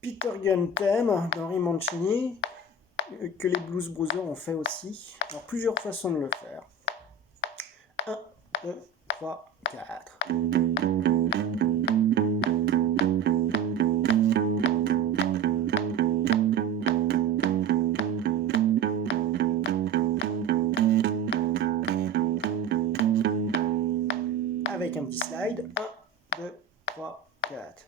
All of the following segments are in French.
Peter Gunn thème d'Henry Mancini, que les Blues Brothers ont fait aussi. Alors, plusieurs façons de le faire. 1, 2, 3, 4. Avec un petit slide. 1, 2, 3, 4.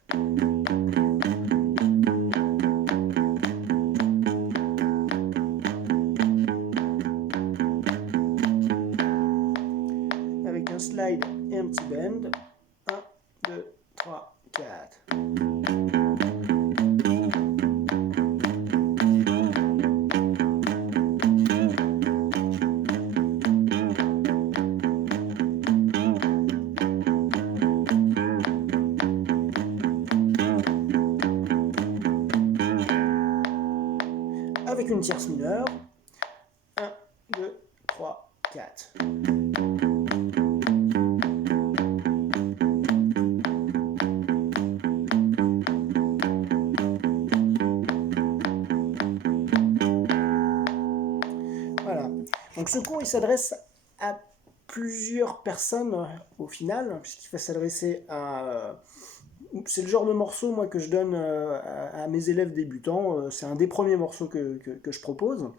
Avec un slide et un petit bend. 1, 2, 3, 4. Avec une tierce mineure. 1, 2, 3, 4. Voilà. Donc ce cours, il s'adresse à plusieurs personnes au final, puisqu'il va s'adresser à... c'est le genre de morceau moi, que je donne à mes élèves débutants. C'est un des premiers morceaux que je propose.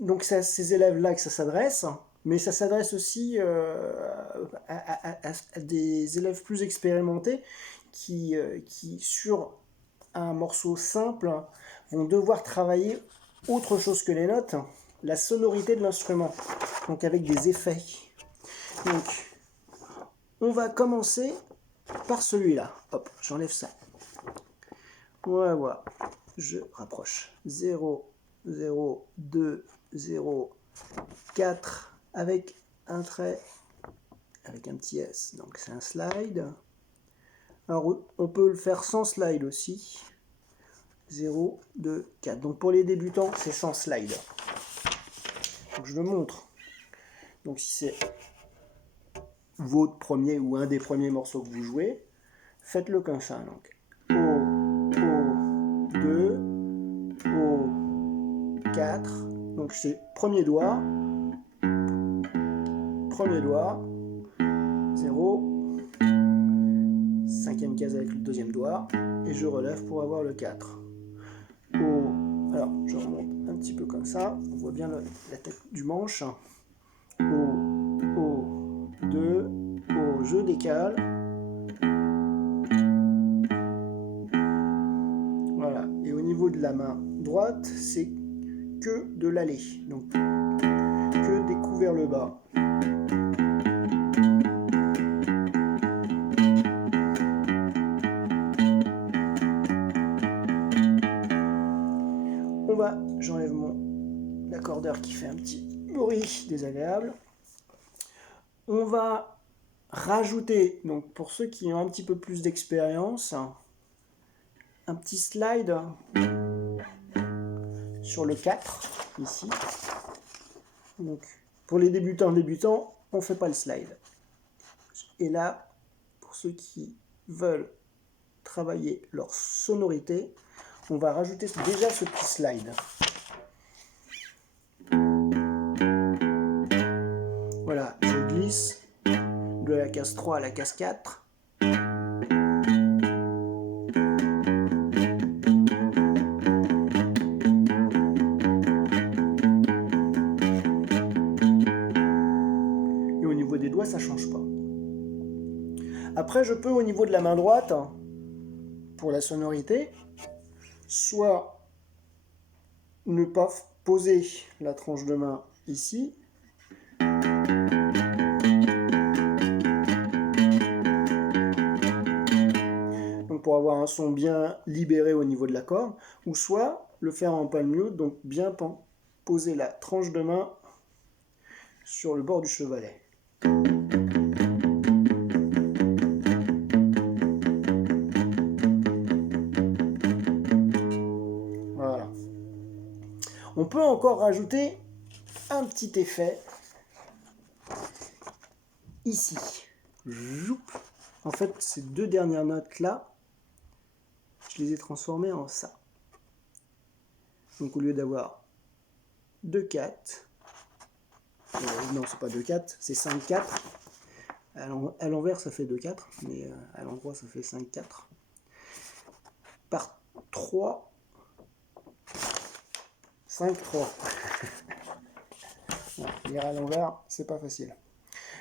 Donc c'est à ces élèves-là que ça s'adresse, mais ça s'adresse aussi à des élèves plus expérimentés qui, sur un morceau simple, vont devoir travailler autre chose que les notes, la sonorité de l'instrument, donc avec des effets. Donc, on va commencer par celui-là. Hop, j'enlève ça. Voilà, je rapproche. 0, 0, 2, 0, 4, avec un trait, avec un petit S, donc c'est un slide. Alors, on peut le faire sans slide aussi. 0, 2, 4. Donc pour les débutants, c'est sans slide. Donc je le montre. Donc si c'est votre premier ou un des premiers morceaux que vous jouez, faites-le comme ça. Donc O, 2, O, 4. Donc c'est premier doigt, 0, cinquième case avec le deuxième doigt, et je relève pour avoir le 4. O, alors je remonte un petit peu comme ça, on voit bien la tête du manche. O, 2, O, je décale. Voilà, et au niveau de la main droite, c'est que de l'aller, donc que découvert le bas. J'enlève mon accordeur qui fait un petit bruit désagréable. On va rajouter, donc pour ceux qui ont un petit peu plus d'expérience, un petit slide sur le 4, ici. Donc, pour les débutants, on ne fait pas le slide. Et là, pour ceux qui veulent travailler leur sonorité, on va rajouter déjà ce petit slide. Voilà, je glisse de la case 3 à la case 4. Et au niveau des doigts, ça ne change pas. Après, je peux, au niveau de la main droite, pour la sonorité, soit ne pas poser la tranche de main ici, donc pour avoir un son bien libéré au niveau de la corde, ou soit le faire en palm mute, donc bien poser la tranche de main sur le bord du chevalet. Voilà. On peut encore rajouter un petit effet ici. En fait, ces deux dernières notes là je les ai transformés en ça. Donc au lieu d'avoir 2-4, non c'est pas 2-4, c'est 5-4. À l'envers ça fait 2-4, mais à l'endroit ça fait 5-4. Par 3, 5-3. Lire à l'envers, c'est pas facile.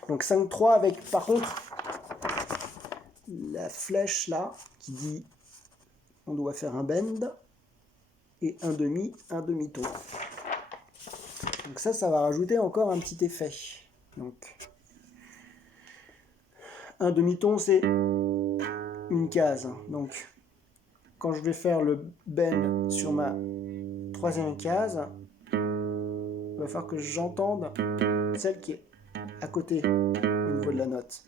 Donc 5-3 avec par contre la flèche là qui dit on doit faire un bend et un demi-ton. Donc ça va rajouter encore un petit effet. Donc un demi-ton c'est une case. Donc quand je vais faire le bend sur ma troisième case, il va falloir que j'entende celle qui est à côté au niveau de la note.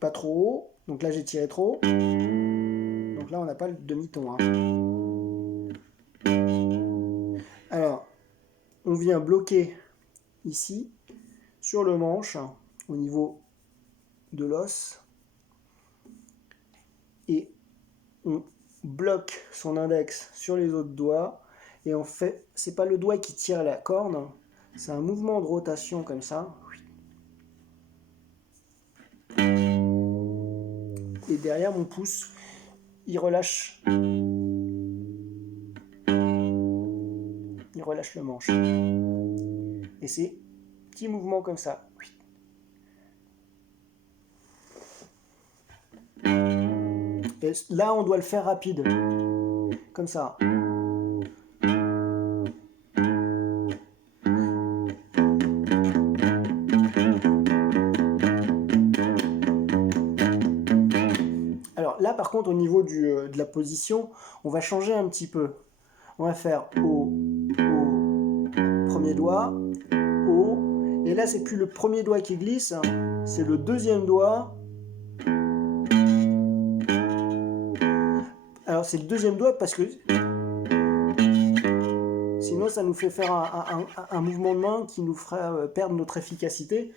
Pas trop haut, donc là j'ai tiré trop. Donc là on n'a pas le demi-ton. Alors, on vient bloquer ici, sur le manche, au niveau de l'os, et on bloque son index sur les autres doigts, et on fait, c'est pas le doigt qui tire la corde, c'est un mouvement de rotation comme ça. Et derrière mon pouce, il relâche le manche. Et c'est petit mouvement comme ça. Et là, on doit le faire rapide, comme ça. Alors là, par contre, au niveau de la position, on va changer un petit peu. On va faire au premier doigt, haut, et là, c'est plus le premier doigt qui glisse, c'est le deuxième doigt. Alors c'est le deuxième doigt parce que sinon ça nous fait faire un mouvement de main qui nous fera perdre notre efficacité.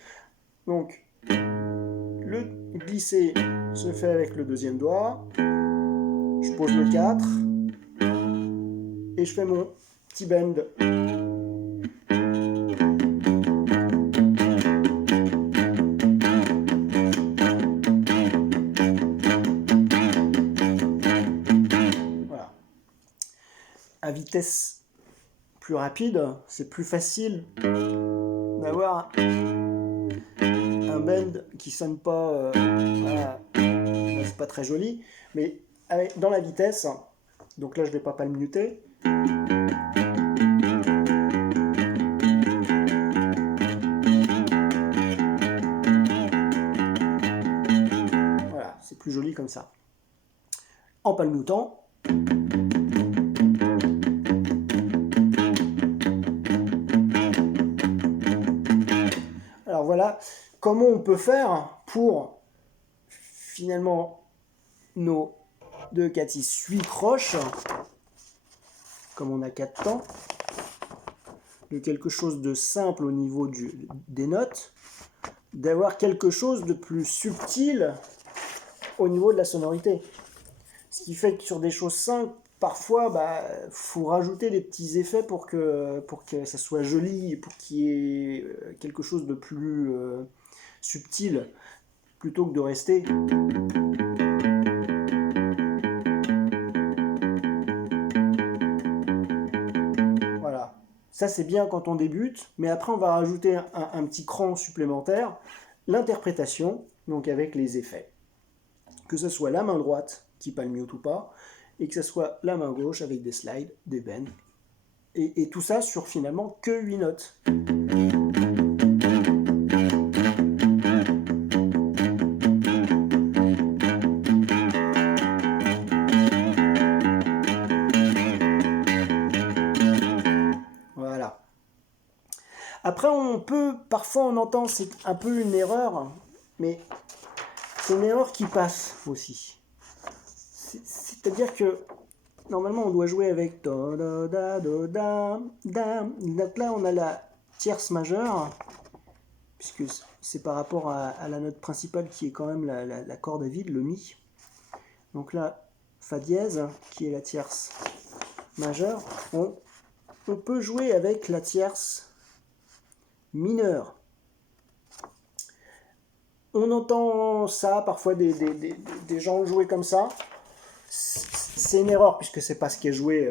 Donc le glisser se fait avec le deuxième doigt. Je pose le 4 et je fais mon petit bend. À vitesse plus rapide, c'est plus facile d'avoir un bend qui sonne pas, voilà, c'est pas très joli, mais dans la vitesse, donc là je vais pas palmuter. Voilà, c'est plus joli comme ça. En palmutant. Alors voilà comment on peut faire pour finalement nos 2, 4, 6, 8 croches, comme on a 4 temps, de quelque chose de simple au niveau des notes, d'avoir quelque chose de plus subtil au niveau de la sonorité. Ce qui fait que sur des choses simples, parfois, faut rajouter des petits effets pour que ça soit joli, pour qu'il y ait quelque chose de plus subtil, plutôt que de rester. Voilà. Ça, c'est bien quand on débute, mais après, on va rajouter un petit cran supplémentaire, l'interprétation, donc avec les effets. Que ce soit la main droite qui palmiote ou pas, et que ce soit la main gauche avec des slides, des bends, et tout ça sur finalement que 8 notes. Voilà. Après, parfois on entend, c'est un peu une erreur, mais c'est une erreur qui passe aussi. C'est-à-dire que normalement on doit jouer avec do, do, da, do, da, da. Donc là on a la tierce majeure puisque c'est par rapport à la note principale qui est quand même la corde à vide, le Mi. Donc là, Fa dièse, qui est la tierce majeure, on peut jouer avec la tierce mineure. On entend ça, parfois des gens jouer comme ça. C'est une erreur, puisque c'est pas ce qui est joué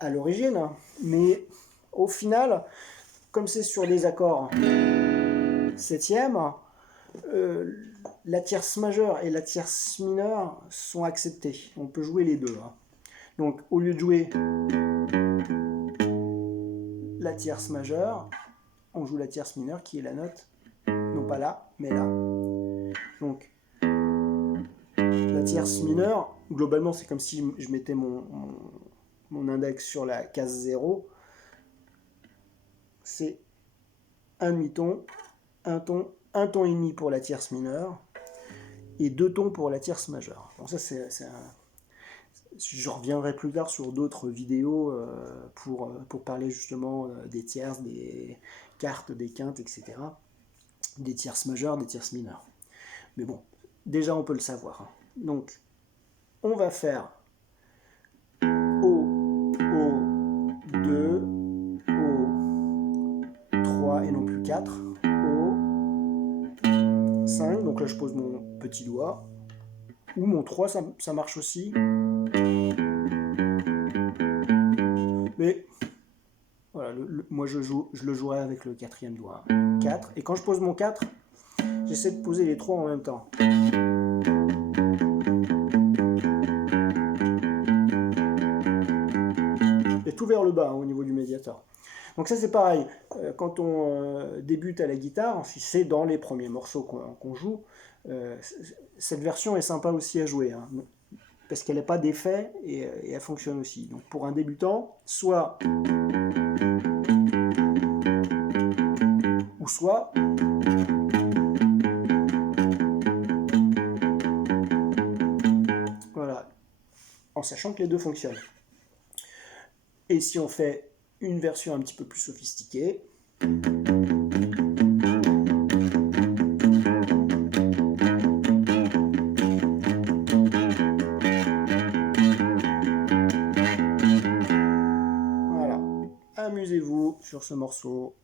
à l'origine. Mais au final, comme c'est sur des accords septièmes, la tierce majeure et la tierce mineure sont acceptées. On peut jouer les deux. Donc, au lieu de jouer la tierce majeure, on joue la tierce mineure, qui est la note, non pas là, mais là. Donc, la tierce mineure, globalement, c'est comme si je mettais mon index sur la case 0. C'est un demi-ton, un ton et demi pour la tierce mineure, et 2 tons pour la tierce majeure. Bon, ça, je reviendrai plus tard sur d'autres vidéos pour parler justement des tierces, des quartes, des quintes, etc. Des tierces majeures, des tierces mineures. Mais bon, déjà on peut le savoir. Donc, on va faire O, 2, O, 3 et non plus 4, O, 5, donc là je pose mon petit doigt, ou mon 3, ça marche aussi. Mais voilà, moi je le jouerai avec le quatrième doigt. 4, et quand je pose mon 4, j'essaie de poser les 3 en même temps. Et tout vers le bas au niveau du médiator. Donc ça c'est pareil, quand on débute à la guitare, si c'est dans les premiers morceaux qu'on joue, cette version est sympa aussi à jouer, parce qu'elle n'a pas d'effet et elle fonctionne aussi. Donc pour un débutant, soit ou soit voilà, en sachant que les deux fonctionnent. Et si on fait une version un petit peu plus sophistiquée, voilà, amusez-vous sur ce morceau.